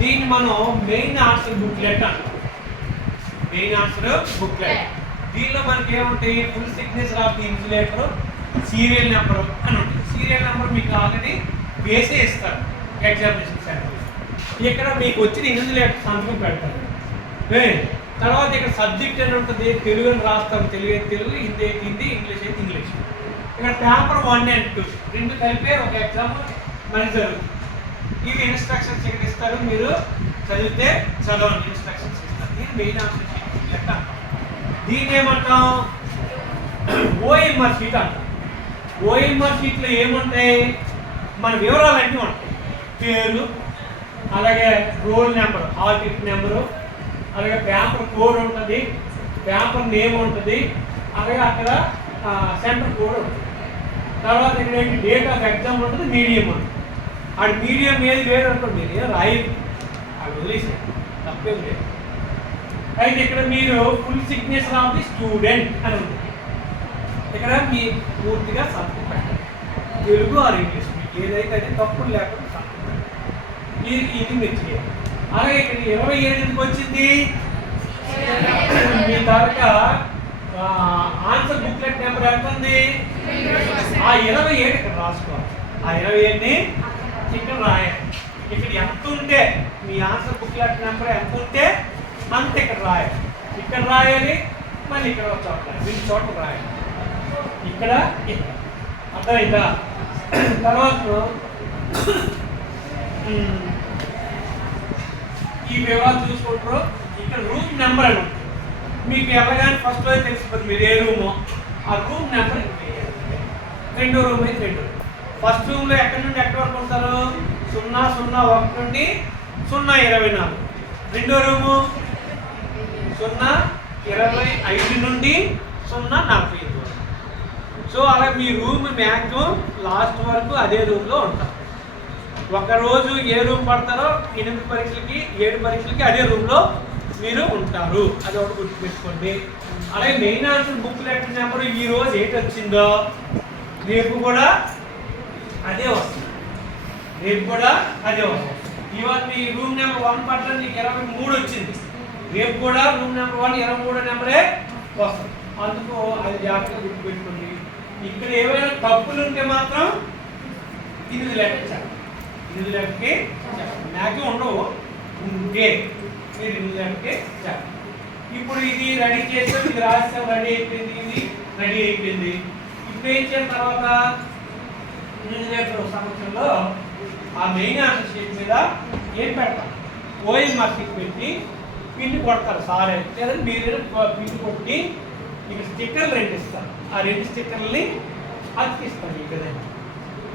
దీన్ని మనం main answer booklet అంటాం. Main answer booklet. దీనిలో మనకి ఏముంటాయి? Full signature of the insulator, serial number అని ఉంటుంది. సీరియల్ నెంబర్ మీకు ఆల్రెడీ వేసే ఇస్తారు ఎగ్జామినేషన్ సెంటర్. ఇక్కడ మీకు వచ్చిన ఇన్సులేటర్ సంతకం పెడతారు. తర్వాత ఇక్కడ సబ్జెక్ట్ అని ఉంటుంది. తెలుగు అని రాస్తాం, తెలుగు అయితే తెలుగు, హిందీ అయితే హిందీ, ఇంగ్లీష్ అయితే ఇంగ్లీష్. ఇక్కడ పేపర్ 1 and 2 రెండు కలిపే ఒక ఎగ్జామ్ మనకి జరుగుతుంది. ఇవి ఇన్స్ట్రక్షన్స్ ఇక్కడ ఇస్తారు, మీరు చదివితే చదవండి. ఇన్స్ట్రక్షన్స్ ఇస్తారు. దీన్ని మెయిన్ ఆన్సర్ షీట్ లెక్క అంటాం. దీన్ని ఏమంటాం? ఓఎంఆర్ షీట్ అంటాం. ఓఎంఆర్ షీట్లో ఏముంటాయి? మన వివరాలన్నీ ఉంటాయి. పేరు, అలాగే roll number, hall ticket number, అలాగే పేపర్ కోడ్ ఉంటుంది, పేపర్ నేమ్ ఉంటుంది, అలాగే అక్కడ సెంటర్ కోడ్ ఉంటుంది. తర్వాత ఇక్కడ డేట్ ఆఫ్ ఎగ్జామ్ ఉంటుంది, మీడియం ఉంటుంది. అది మీడియం ఏది వేరు అనుకోండి, మీరు రాయదు, అది వదిలేసి తప్పేం లేదు. అయితే ఇక్కడ మీరు full signature of the student అని ఉంది. ఇక్కడ మీ పూర్తిగా సంతకం పెట్టండి, తెలుగు ఆర్ ఇంగ్లీష్, మీకు ఏదైతే అది తప్పులు లేకుండా సంతకం పెట్టండి. ఇది మీరు చేయాలి. అలాగే ఇక్కడ 27కి వచ్చింది మీ తాలూకా ఆన్సర్ బుక్లెట్ నెంబర్ ఎంత ఉంది? ఆ 27 ఇక్కడ రాసుకోవాలి. ఆ 27ని ఇక్కడ రాయాలి. ఇక్కడ ఎంత ఉంటే మీ ఆన్సర్ బుక్లెట్ నెంబర్ ఎంత ఉంటే అంత ఇక్కడ రాయాలి. ఇక్కడ రాయాలి, మళ్ళీ ఇక్కడ ఒక చోట రాయాలి, 2 చోట్ల రాయాలి. ఇక్కడ ఇక్కడ అర్థమైందా? తర్వాత ఈ వివరాలు చూసుకుంటారు. ఇక్కడ రూమ్ నెంబర్ అని ఉంటుంది. మీకు ఎవరిగానే ఫస్ట్ రోజు తెలిసిపోతుంది మీరు ఏ రూమో, ఆ రూమ్ నెంబర్ రెండో రూమ్ అయితే 2. ఫస్ట్ రూమ్లో ఎక్కడి నుండి ఎక్కడి వరకు ఉంటారు? 001 నుండి 024. రెండో రూము 025 నుండి 045 వరకు. సో అలా మీ రూమ్ మ్యాక్సిమం లాస్ట్ వరకు అదే రూమ్లో ఉంటారు. ఒకరోజు ఏ రూమ్ పడతారో 8 పరీక్షలకి 7 పరీక్షలకి అదే రూమ్లో మీరు ఉంటారు. అది ఒకటి గుర్తుపెట్టుకోండి. అలాగే మెయిన్ ఆన్సర్ బుక్లెట్ నెంబర్ ఈ రోజు ఏంటి వచ్చిందో రేపు కూడా అదే వస్తుంది. రేపు కూడా అదే వస్తుంది. ఇవాళ మీ రూమ్ నెంబర్ 1 పట్ల నీకు 23 వచ్చింది. రేపు కూడా రూమ్ నెంబర్ 1 23 నెంబరే వస్తుంది. అందుకు అది జాగ్రత్తగా గుర్తుపెట్టుకోండి. ఇక్కడ ఏమైనా తప్పులు ఉంటే మాత్రం ఇది లెక్క, ఇది లెక్కకి మ్యాక్సిమం ఉండవు, ఉంటే మీరు ఇది లెక్కకి చెప్పండి. ఇప్పుడు ఇది రెడీ చేసాం, ఇది రాసాం, రెడీ అయిపోయింది, ఇది రెడీ అయిపోయింది. ఇప్పుడు ఏం చేసిన తర్వాత సంవత్సరంలో ఆ మెయిన్ ఆన్సర్ షీట్ మీద ఏం పెడతాం? ఓఎంఆర్ షీట్ పెట్టి పిన్ కొడతారు సార్ అయితే, మీరు పిన్ కొట్టి ఇక్కడ స్టిక్కర్లు 2 ఇస్తారు. ఆ 2 స్టిక్కర్లని అతికిస్తారు. ఇక్కడ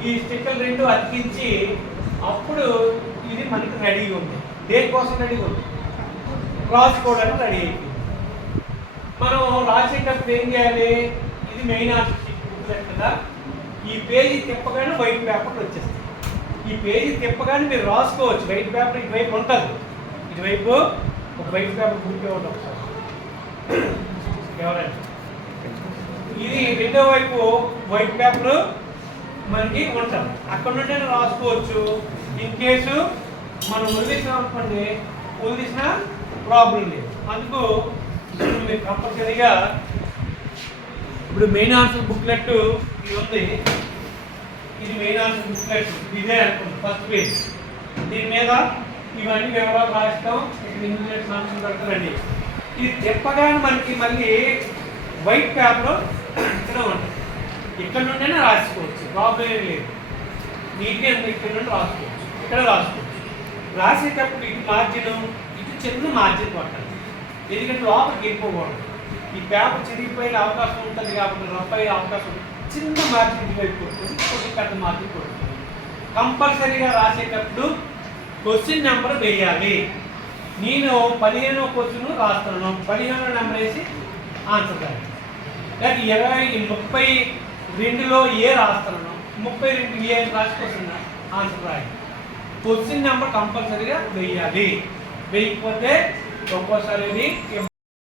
ఈ స్టిక్కర్లు 2 అతికించి అప్పుడు ఇది మనకి రెడీగా ఉంది. దేనికోసం రెడీగా ఉంది? రాసుకోవడానికి రెడీ అయిపోయింది. మనం రాసేటప్పుడు ఏం చేయాలి? ఇది మెయిన్ ఆన్సర్ షీట్ బుక్లెట్ కదా, ఈ పేజీ తిప్పగానే వైట్ పేపర్ వచ్చేస్తుంది. ఈ పేజీ తిప్పగానే మీరు రాసుకోవచ్చు. వైట్ పేపర్ ఇటువైపు ఉంటుంది, ఇటువైపు ఒక వైట్ పేపర్ గుర్తు ఉంటుంది ఎవరైనా. ఇది రెండో వైపు వైట్ పేపర్ మనకి ఉంటుంది, అక్కడ నుండి రాసుకోవచ్చు. ఇన్ కేసు మనం వదిలేసినాం అనుకోండి, వదిలేసిన ప్రాబ్లం లేదు. అందుకు మీరు కంపల్సరీగా ఇప్పుడు మెయిన్ ఆన్సర్ బుక్లెట్ ఇది ఉంది. ఇది మెయిన్ ఆన్సర్ బుక్లెట్ ఇదే అనుకోండి, ఫస్ట్ పేజ్. దీని మీద ఇవన్నీ వివరాలు రాస్తాం. ఇంగ్లీష్ ఆన్సర్ పెడతారండి. ఇది చెప్పగానే మనకి మళ్ళీ వైట్ పేపర్ ఇక్కడ ఉంటుంది, ఇక్కడ నుండి రాసుకోవచ్చు, ప్రాబ్లం ఏం లేదు. నీట్గా ఇక్కడ నుండి రాసుకోవచ్చు, ఇక్కడ రాసుకోవచ్చు. రాసేటప్పుడు ఇటు మార్జిన్, ఇటు చిన్న మార్జిన్ పట్టాలి, ఎందుకంటే లోపలికి వెళ్ళిపోకూడదు. ఈ పేపర్ చిరిగిపోయే అవకాశం ఉంటుంది కాబట్టి రఫ్ అయ్యే అవకాశం ఉంటుంది. చిన్న మార్జిన్ ఇటువైపు కొడుతుంది, కొద్ది పెద్ద మార్జిన్ కొడుతుంది. కంపల్సరీగా రాసేటప్పుడు క్వశ్చన్ నెంబర్ వేయాలి. నేను 15వ క్వశ్చన్ రాస్తున్నాను, 15వ నెంబర్ వేసి ఆన్సర్ రాయాలి. లేకపోతే 32లో ఏ రాస్తున్నాను, 32 ఏ రాసుకొస్తున్న ఆన్సర్ రాయాలి. క్వశ్చన్ నెంబర్ కంపల్సరీగా వేయాలి. వేయకపోతే ఒక్కోసారి